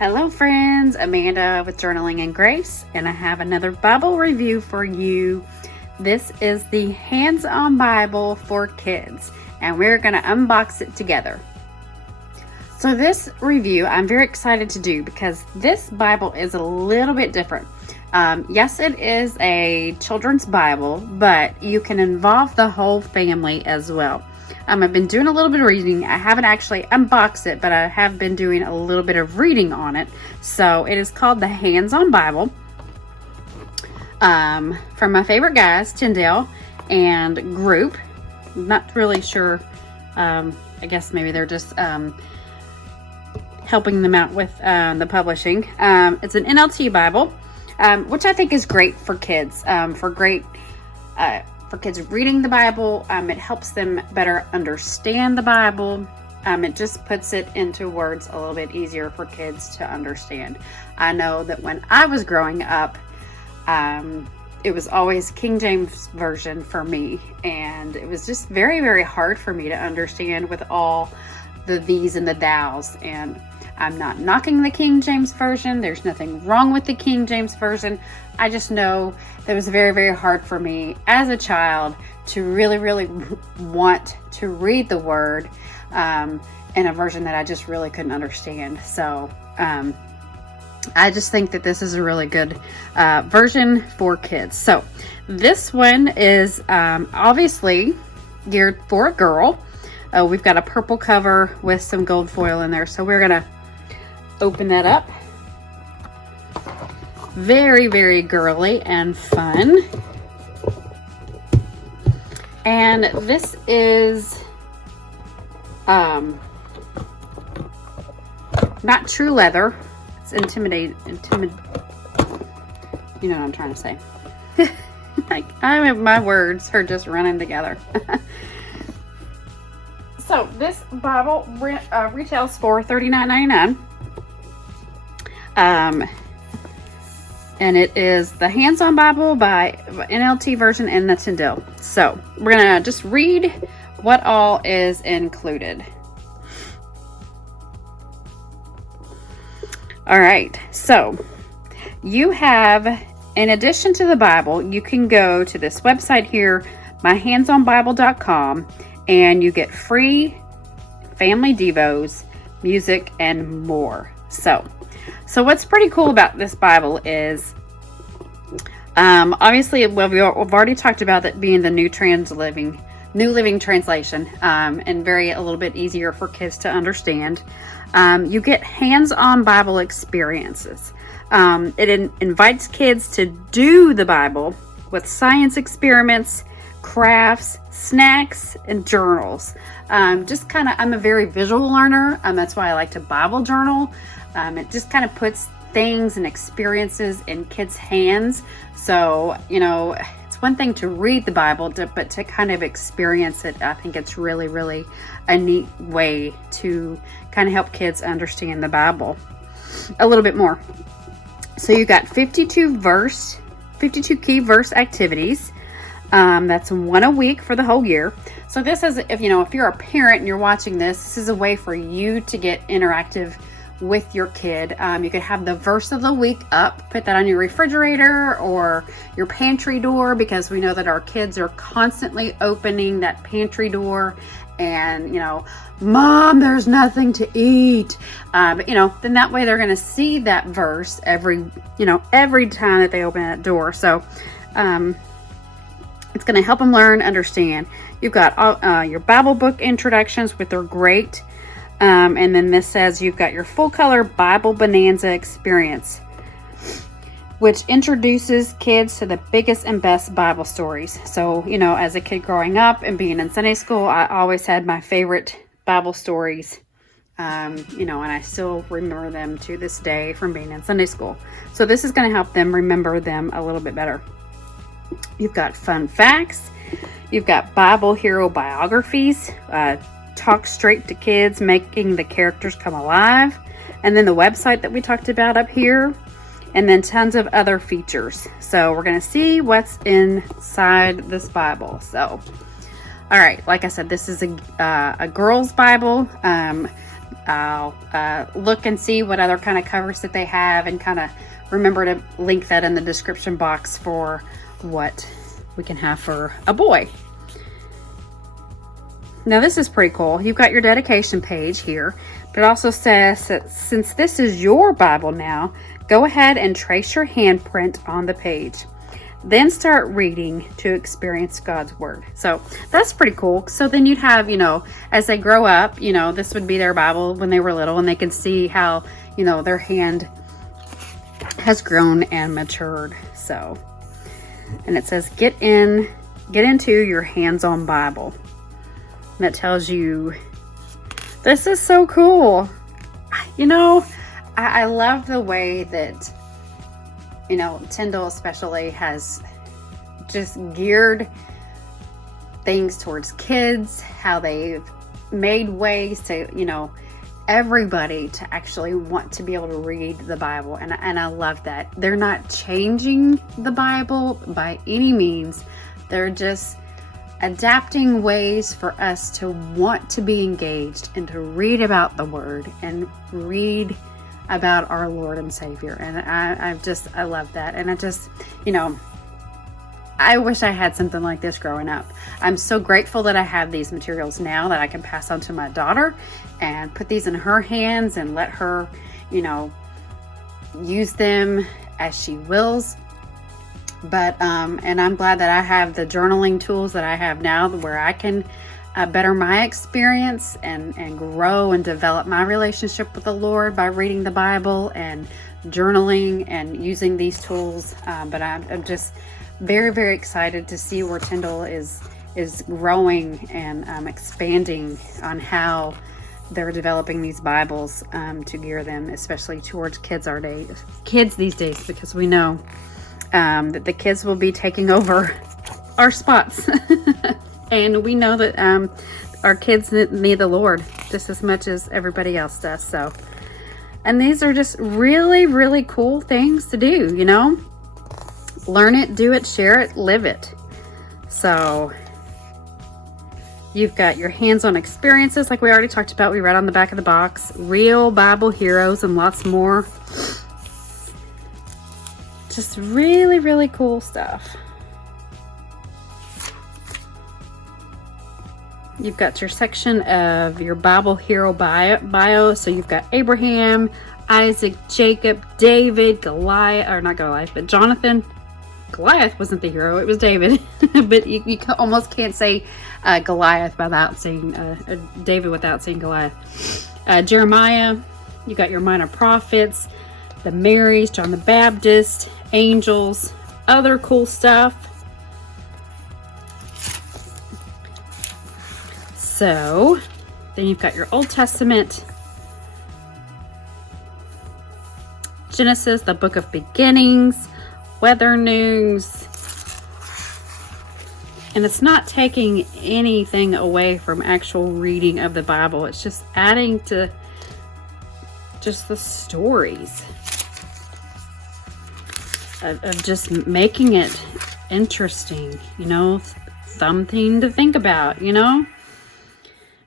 Hello friends, Amanda with Journaling and Grace, and I have another Bible review for you. This is the Hands-On Bible for Kids, and we're going to unbox it together. So this review I'm very excited to do because this Bible is a little bit different. Yes, it is a children's Bible, but you can involve the whole family as well. I've been doing a little bit of reading. I haven't actually unboxed it, but I have been doing a little bit of reading on it. So it is called the Hands-On Bible from my favorite guys, Tyndale and Group. I'm not really sure. I guess maybe they're just helping them out with the publishing. It's an NLT Bible, which I think is great for kids, for kids reading the Bible. It helps them better understand the Bible. It just puts it into words a little bit easier for kids to understand. I know that when I was growing up, it was always King James Version for me, and it was just very, very hard for me to understand with all the these and the thous. And I'm not knocking the King James Version. There's nothing wrong with the King James Version. I just know that it was very, very hard for me as a child to really, really want to read the Word in a version that I just really couldn't understand. So I just think that this is a really good version for kids. So this one is obviously geared for a girl. We've got a purple cover with some gold foil in there. So we're going to open that up. Very, very girly and fun. And this is not true leather. It's you know what I'm trying to say. My words are just running together. So this Bible retails for $39.99. And it is the Hands-On Bible by NLT version and the Tyndale. So we're gonna just read what all is included. All right, so you have, in addition to the Bible, you can go to this website here, myhandsonbible.com, and you get free family devos, music, and more. So what's pretty cool about this Bible is, obviously, well, we've already talked about that being the New Living Translation, and a little bit easier for kids to understand. You get hands-on Bible experiences. It invites kids to do the Bible with science experiments, crafts, snacks, and journals. I'm a very visual learner. That's why I like to Bible journal. It just kind of puts things and experiences in kids' hands. So, it's one thing to read the Bible, but to kind of experience it, I think it's really, really a neat way to kind of help kids understand the Bible a little bit more. So you got 52 key verse activities. That's one a week for the whole year. So this is, if you're a parent and you're watching this is a way for you to get interactive with your kid. You could have the verse of the week up, put that on your refrigerator or your pantry door, because we know that our kids are constantly opening that pantry door and, Mom, there's nothing to eat. But then that way they're going to see that verse every time that they open that door. So, it's going to help them learn, understand. You've got your Bible book introductions, which are great. And then this says you've got your full color Bible Bonanza experience, which introduces kids to the biggest and best Bible stories. So, as a kid growing up and being in Sunday school, I always had my favorite Bible stories, and I still remember them to this day from being in Sunday school. So this is going to help them remember them a little bit better. You've got fun facts. You've got Bible hero biographies, talk straight to kids, making the characters come alive. And then the website that we talked about up here. And then tons of other features. So we're going to see what's inside this Bible. So, all right, like I said, this is a girl's Bible. I'll look and see what other kind of covers that they have, and kind of remember to link that in the description box for what we can have for a boy. Now this is pretty cool. You've got your dedication page here, but it also says that since this is your Bible now, go ahead and trace your handprint on the page. Then start reading to experience God's word. So that's pretty cool. So then you'd have, as they grow up, this would be their Bible when they were little, and they can see how, their hand has grown and matured. So, and it says, get into your hands-on Bible. And it tells you, this is so cool. I love the way that, Tyndale especially has just geared things towards kids, how they've made ways to, everybody to actually want to be able to read the Bible. And I love that. They're not changing the Bible by any means. They're just adapting ways for us to want to be engaged and to read about the word and read about our Lord and Savior. And I love that. And I wish I had something like this growing up. I'm so grateful that I have these materials now that I can pass on to my daughter and put these in her hands and let her, use them as she wills. But, and I'm glad that I have the journaling tools that I have now where I can better my experience and grow and develop my relationship with the Lord by reading the Bible and journaling and using these tools. But I'm just very, very excited to see where Tyndale is growing and expanding on how they're developing these Bibles to gear them, especially towards kids these days, because we know that the kids will be taking over our spots. And we know that our kids need the Lord just as much as everybody else does. So, and these are just really, really cool things to do, learn it, do it, share it, live it. So you've got your hands-on experiences like we already talked about. We read on the back of the box, real Bible heroes, and lots more. Just really, really cool stuff. You've got your section of your Bible hero bio. So you've got Abraham, Isaac, Jacob, David, Goliath, or not Goliath, but Jonathan. Goliath wasn't the hero, it was David. But you almost can't say Goliath without saying David without saying Goliath. Jeremiah, you got your minor prophets, the Marys, John the Baptist, angels, other cool stuff. So then you've got your Old Testament, Genesis, the book of beginnings, weather news, and it's not taking anything away from actual reading of the Bible. It's just adding to just the stories of just making it interesting, something to think about,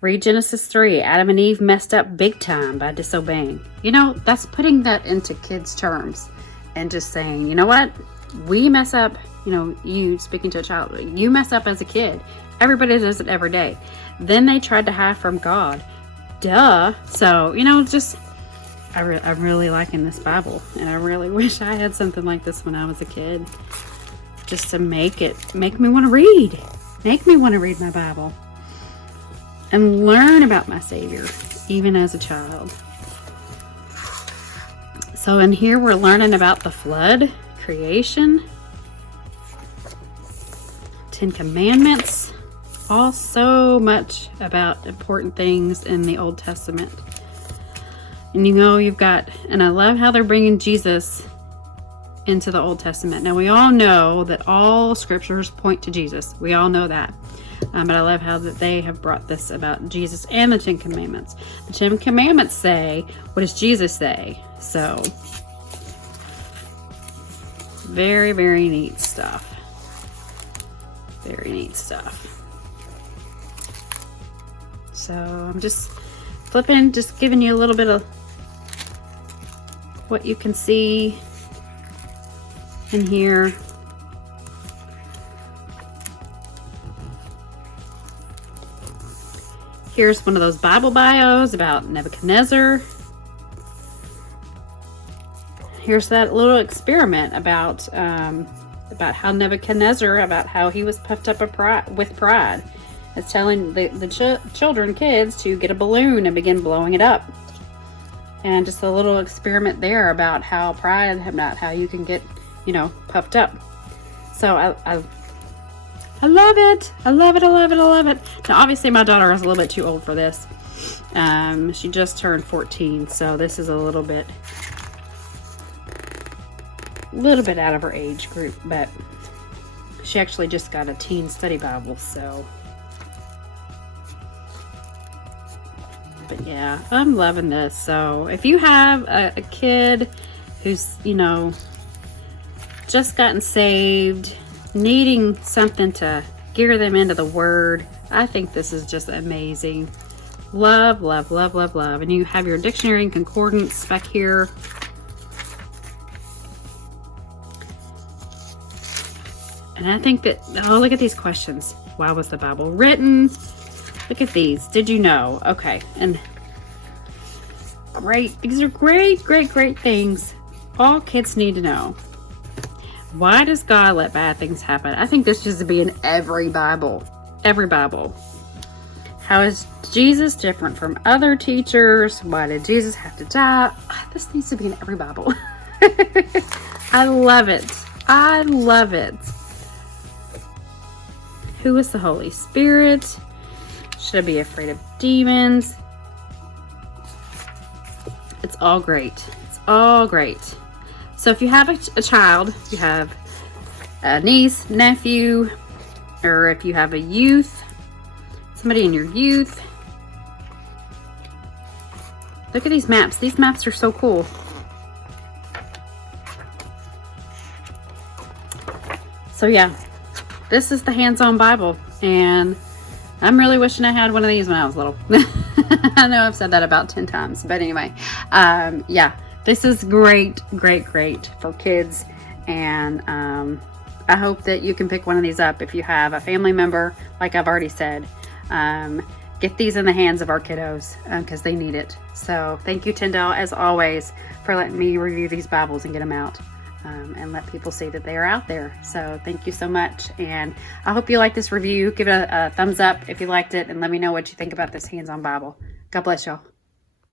Read Genesis 3. Adam and Eve messed up big time by disobeying. That's putting that into kids' terms and just saying, you know what? We mess up, you speaking to a child, you mess up as a kid. Everybody does it every day. Then they tried to hide from God. Duh. So, I'm really liking this Bible, and I really wish I had something like this when I was a kid, just to make me want to read. Make me want to read my Bible and learn about my Savior, even as a child. So in here we're learning about the flood, creation, 10 Commandments, all so much about important things in the Old Testament. And you've got, and I love how they're bringing Jesus into the Old Testament. Now we all know that all scriptures point to Jesus. We all know that. But I love how that they have brought this about Jesus and the 10 Commandments. The 10 Commandments say, what does Jesus say? So, very, very neat stuff. Very neat stuff. So, I'm just flipping, just giving you a little bit of what you can see in here. Here's one of those Bible bios about Nebuchadnezzar. Here's that little experiment about how Nebuchadnezzar, about how he was puffed up with pride. It's telling the children, kids, to get a balloon and begin blowing it up. And just a little experiment there about how pride, about how you can get, you know, puffed up. So I love it. I love it. I love it. I love it. Now, obviously, my daughter is a little bit too old for this. She just turned 14, so this is a little bit out of her age group, but she actually just got a teen study Bible, so. But yeah, I'm loving this. So if you have a kid who's, you know, just gotten saved, needing something to gear them into the Word, I think this is just amazing. Love, love, love, love, love. And you have your dictionary and concordance back here. And I think that, oh, look at these questions. Why was the Bible written? Look at these. Did you know? Okay. And great. These are great, great, great things all kids need to know. Why does God let bad things happen? I think this should be in every Bible. Every Bible. How is Jesus different from other teachers? Why did Jesus have to die? This needs to be in every Bible. I love it. I love it. Who is the Holy Spirit? Should I be afraid of demons? It's all great. It's all great. So if you have a child, if you have a niece, nephew, or if you have a youth, somebody in your youth, look at these maps. These maps are so cool. So yeah, this is the hands-on Bible, and I'm really wishing I had one of these when I was little. I know I've said that about 10 times, but anyway, yeah, this is great, great, great for kids, and I hope that you can pick one of these up if you have a family member, like I've already said. Get these in the hands of our kiddos because they need it. So thank you, Tyndale, as always, for letting me review these Bibles and get them out. And let people see that they are out there. So thank you so much. And I hope you like this review. Give it a thumbs up if you liked it, and let me know what you think about this hands-on Bible. God bless y'all.